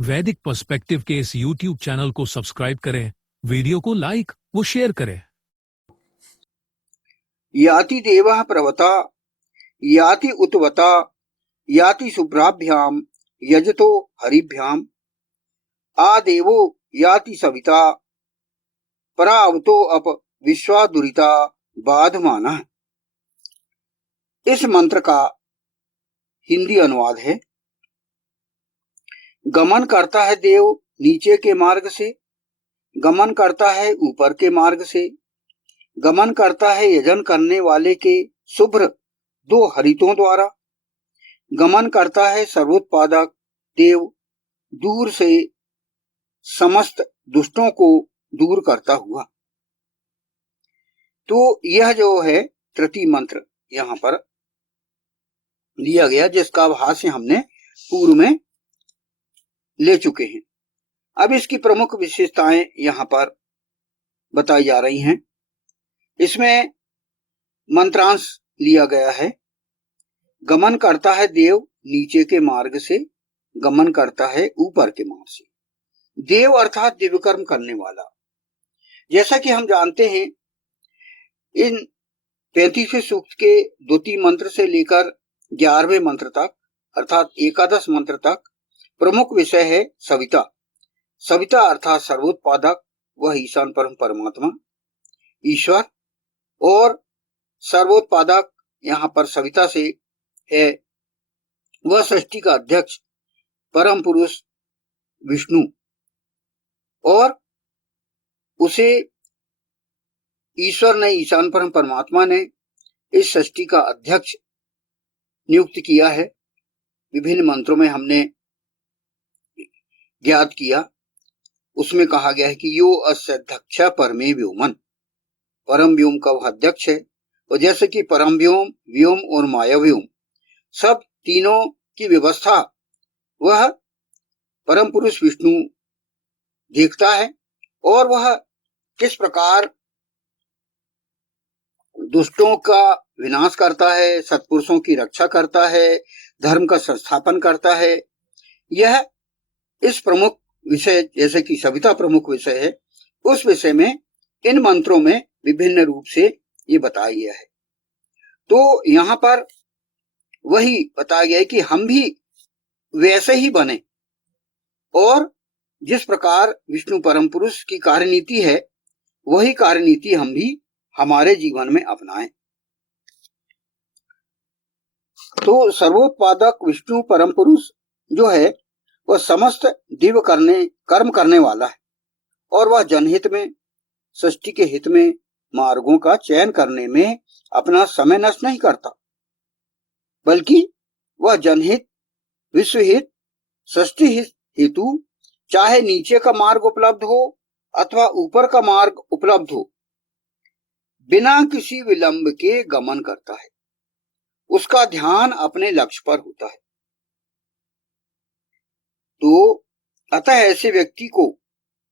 वैदिक पर्सपेक्टिव के इस YouTube चैनल को सब्सक्राइब करें, वीडियो को लाइक व शेयर करें। याति देवः प्रवता याति उतवता याति शुभ्राभ्याम यजतो हरिभ्याम आदेवो याति सविता परावतो अप विश्वादुरिता बाधमानः। इस मंत्र का हिंदी अनुवाद है। गमन करता है देव नीचे के मार्ग से, गमन करता है ऊपर के मार्ग से, गमन करता है यजन करने वाले के शुभ्र दो हरितों द्वारा, गमन करता है सर्वोत्पादक देव दूर से समस्त दुष्टों को दूर करता हुआ। तो यह जो है तृतीय मंत्र यहां पर लिया गया, जिसका भाष्य हमने पूर्व में ले चुके हैं। अब इसकी प्रमुख विशेषताएं यहां पर बताई जा रही हैं। इसमें मंत्रांश लिया गया है। गमन करता है देव नीचे के मार्ग से, गमन करता है ऊपर के मार्ग से। देव अर्थात दिव्यकर्म करने वाला। जैसा कि हम जानते हैं, इन 35वें सूक्त के द्वितीय मंत्र से लेकर 11वें मंत्र तक अर्थात एकादश मंत्र तक प्रमुख विषय है सविता। सविता अर्थात सर्वोत्पादक, वह ईशान परम परमात्मा ईश्वर, और सर्वोत्पादक यहाँ पर सविता से है वह सृष्टि का अध्यक्ष परम पुरुष विष्णु, और उसे ईश्वर ने, ईशान परम परमात्मा ने इस सृष्टि का अध्यक्ष नियुक्त किया है। विभिन्न मंत्रों में हमने ज्ञात किया, उसमें कहा गया है कि यो अस्य अध्यक्ष परमे व्योमन, परम व्योम का वह अध्यक्ष है। और जैसे कि परम व्योम, व्योम और मायाव्योम सब तीनों की व्यवस्था वह परम पुरुष विष्णु देखता है, और वह किस प्रकार दुष्टों का विनाश करता है, सत्पुरुषों की रक्षा करता है, धर्म का संस्थापन करता है। यह इस प्रमुख विषय, जैसे कि सविता प्रमुख विषय है, उस विषय में इन मंत्रों में विभिन्न रूप से ये बताया गया है। तो यहाँ पर वही बताया गया है कि हम भी वैसे ही बने, और जिस प्रकार विष्णु परम पुरुष की कार्यनीति है, वही कार्यनीति हम भी हमारे जीवन में अपनाएं। तो सर्वोत्पादक विष्णु परम पुरुष जो है वह समस्त दिव्य कर्म करने वाला है, और वह जनहित में, सृष्टि के हित में मार्गों का चयन करने में अपना समय नष्ट नहीं करता, बल्कि वह जनहित, विश्वहित, सृष्टि हित हेतु चाहे नीचे का मार्ग उपलब्ध हो अथवा ऊपर का मार्ग उपलब्ध हो, बिना किसी विलंब के गमन करता है। उसका ध्यान अपने लक्ष्य पर होता है। तो अतः ऐसे व्यक्ति को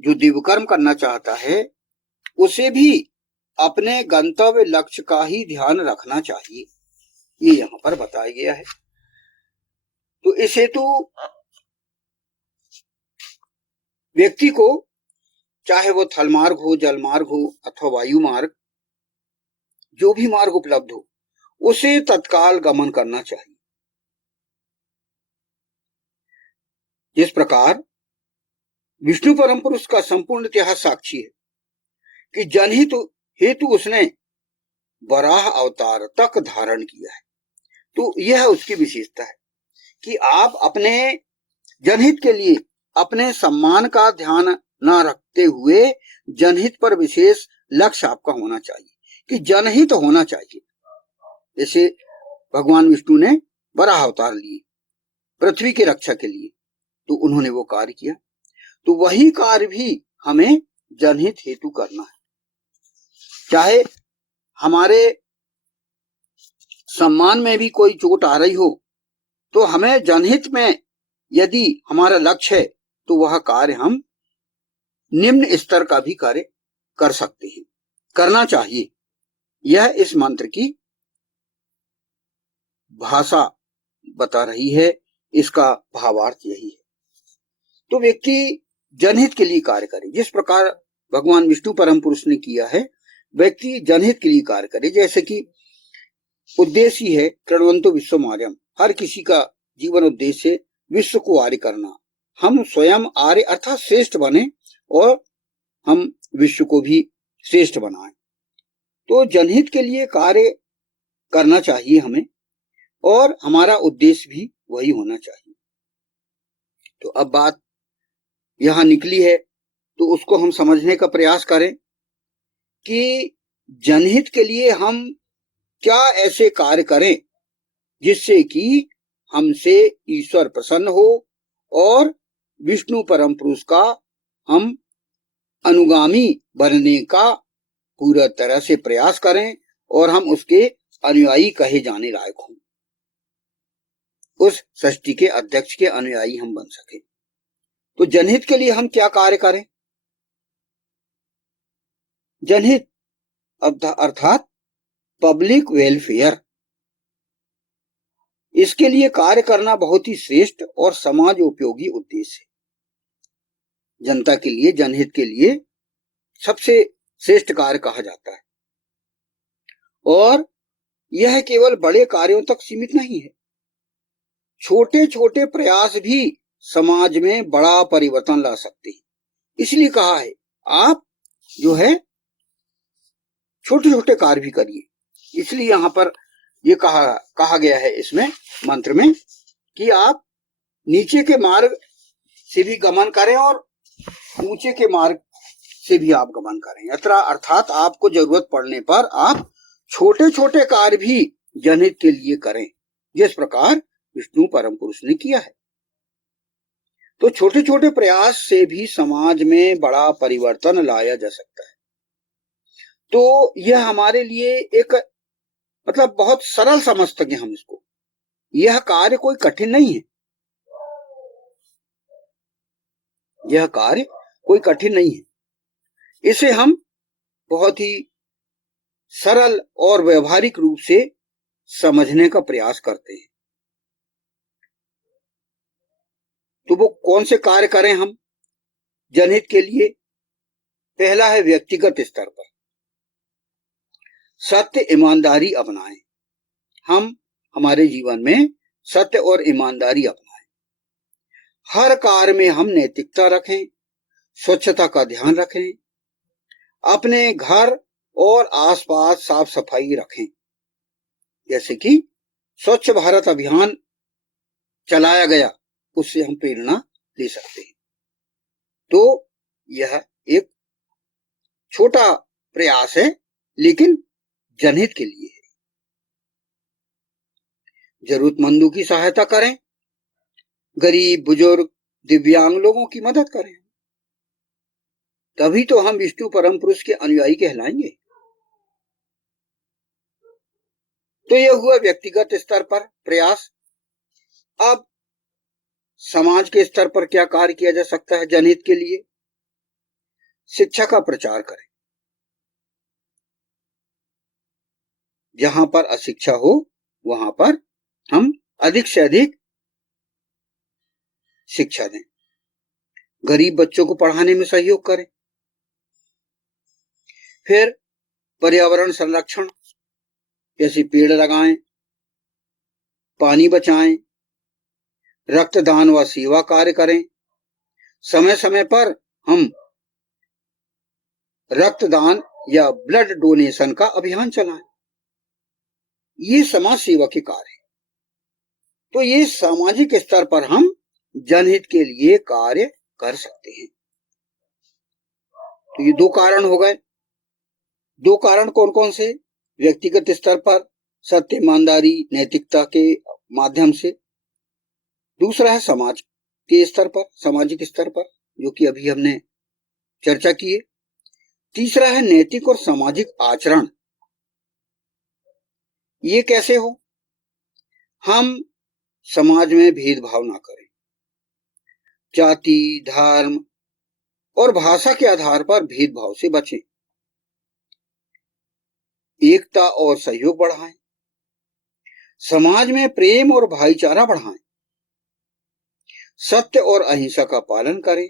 जो दिव्यकर्म करना चाहता है, उसे भी अपने गंतव्य लक्ष्य का ही ध्यान रखना चाहिए, ये यहां पर बताया गया है। तो इस हेतु व्यक्ति को चाहे वो थल मार्ग हो, जल मार्ग हो अथवा वायु मार्ग, जो भी मार्ग उपलब्ध हो, उसे तत्काल गमन करना चाहिए। जिस प्रकार विष्णु परम पुरुष का संपूर्ण इतिहास साक्षी है कि जनहित हेतु उसने वराह अवतार तक धारण किया है। तो यह उसकी विशेषता है कि आप अपने जनहित के लिए अपने सम्मान का ध्यान न रखते हुए जनहित पर विशेष लक्ष्य आपका होना चाहिए, कि जनहित होना चाहिए। जैसे भगवान विष्णु ने वराह अवतार लिए पृथ्वी की रक्षा के लिए, तो उन्होंने वो कार्य किया, तो वही कार्य भी हमें जनहित हेतु करना है। चाहे हमारे सम्मान में भी कोई चोट आ रही हो, तो हमें जनहित में यदि हमारा लक्ष्य है, तो वह कार्य हम निम्न स्तर का भी कार्य कर सकते हैं, करना चाहिए। यह इस मंत्र की भाषा बता रही है, इसका भावार्थ यही है। तो व्यक्ति जनहित के लिए कार्य करे। जिस प्रकार भगवान विष्णु परम पुरुष ने किया है, व्यक्ति जनहित के लिए कार्य करे। जैसे कि उद्देश्य ही है कृण्वन्तो विश्वम आर्यम, हर किसी का जीवन उद्देश्य विश्व को आर्य करना। हम स्वयं आर्य अर्थात श्रेष्ठ बने और हम विश्व को भी श्रेष्ठ बनाएं। तो जनहित के लिए कार्य करना चाहिए हमें, और हमारा उद्देश्य भी वही होना चाहिए। तो अब बात यहां निकली है, तो उसको हम समझने का प्रयास करें कि जनहित के लिए हम क्या ऐसे कार्य करें जिससे कि हमसे ईश्वर प्रसन्न हो और विष्णु परम पुरुष का हम अनुगामी बनने का पूरा तरह से प्रयास करें और हम उसके अनुयायी कहे जाने लायक हों, उस सृष्टि के अध्यक्ष के अनुयायी हम बन सके। तो जनहित के लिए हम क्या कार्य करें? जनहित अर्थात पब्लिक वेलफेयर, इसके लिए कार्य करना बहुत ही श्रेष्ठ और समाज उपयोगी उद्देश्य है। जनता के लिए, जनहित के लिए सबसे श्रेष्ठ कार्य कहा जाता है, और यह केवल बड़े कार्यों तक सीमित नहीं है। छोटे छोटे प्रयास भी समाज में बड़ा परिवर्तन ला सकते हैं। इसलिए कहा है आप जो है छोटे छोटे कार्य भी करिए। इसलिए यहां पर ये कहा गया है इसमें मंत्र में कि आप नीचे के मार्ग से भी गमन करें और ऊंचे के मार्ग से भी आप गमन करें। अर्थात आपको जरूरत पड़ने पर आप छोटे छोटे कार्य भी जनहित के लिए करें, जिस प्रकार विष्णु परम पुरुष ने किया है। तो छोटे छोटे प्रयास से भी समाज में बड़ा परिवर्तन लाया जा सकता है। तो यह हमारे लिए एक मतलब बहुत सरल समझ सके हम इसको। यह कार्य कोई कठिन नहीं है, यह कार्य कोई कठिन नहीं है। इसे हम बहुत ही सरल और व्यवहारिक रूप से समझने का प्रयास करते हैं। तो वो कौन से कार्य करें हम जनहित के लिए? पहला है व्यक्तिगत स्तर पर सत्य ईमानदारी अपनाएं। हम हमारे जीवन में सत्य और ईमानदारी अपनाएं। हर कार्य में हम नैतिकता रखें, स्वच्छता का ध्यान रखें, अपने घर और आसपास साफ सफाई रखें। जैसे कि स्वच्छ भारत अभियान चलाया गया, उससे हम प्रेरणा ले सकते हैं। तो यह एक छोटा प्रयास है, लेकिन जनहित के लिए है। जरूरतमंदों की सहायता करें, गरीब, बुजुर्ग, दिव्यांग लोगों की मदद करें, तभी तो हम विष्णु परम पुरुष के अनुयायी कहलाएंगे। तो यह हुआ व्यक्तिगत स्तर पर प्रयास। अब समाज के स्तर पर क्या कार्य किया जा सकता है जनहित के लिए? शिक्षा का प्रचार करें। जहां पर अशिक्षा हो वहां पर हम अधिक से अधिक शिक्षा दें। गरीब बच्चों को पढ़ाने में सहयोग करें। फिर पर्यावरण संरक्षण, जैसे पेड़ लगाएं, पानी बचाएं, रक्तदान व सेवा कार्य करें। समय समय पर हम रक्तदान या ब्लड डोनेशन का अभियान चलाएं। ये समाज सेवा के कार्य है। तो ये सामाजिक स्तर पर हम जनहित के लिए कार्य कर सकते हैं। तो ये दो कारण हो गए। दो कारण कौन कौन से? व्यक्तिगत स्तर पर सत्य, ईमानदारी, नैतिकता के माध्यम से। दूसरा है समाज के स्तर पर, सामाजिक स्तर पर, जो कि अभी हमने चर्चा की है। तीसरा है नैतिक और सामाजिक आचरण। ये कैसे हो? हम समाज में भेदभाव ना करें। जाति, धर्म और भाषा के आधार पर भेदभाव से बचें। एकता और सहयोग बढ़ाएं। समाज में प्रेम और भाईचारा बढ़ाएं। सत्य और अहिंसा का पालन करें,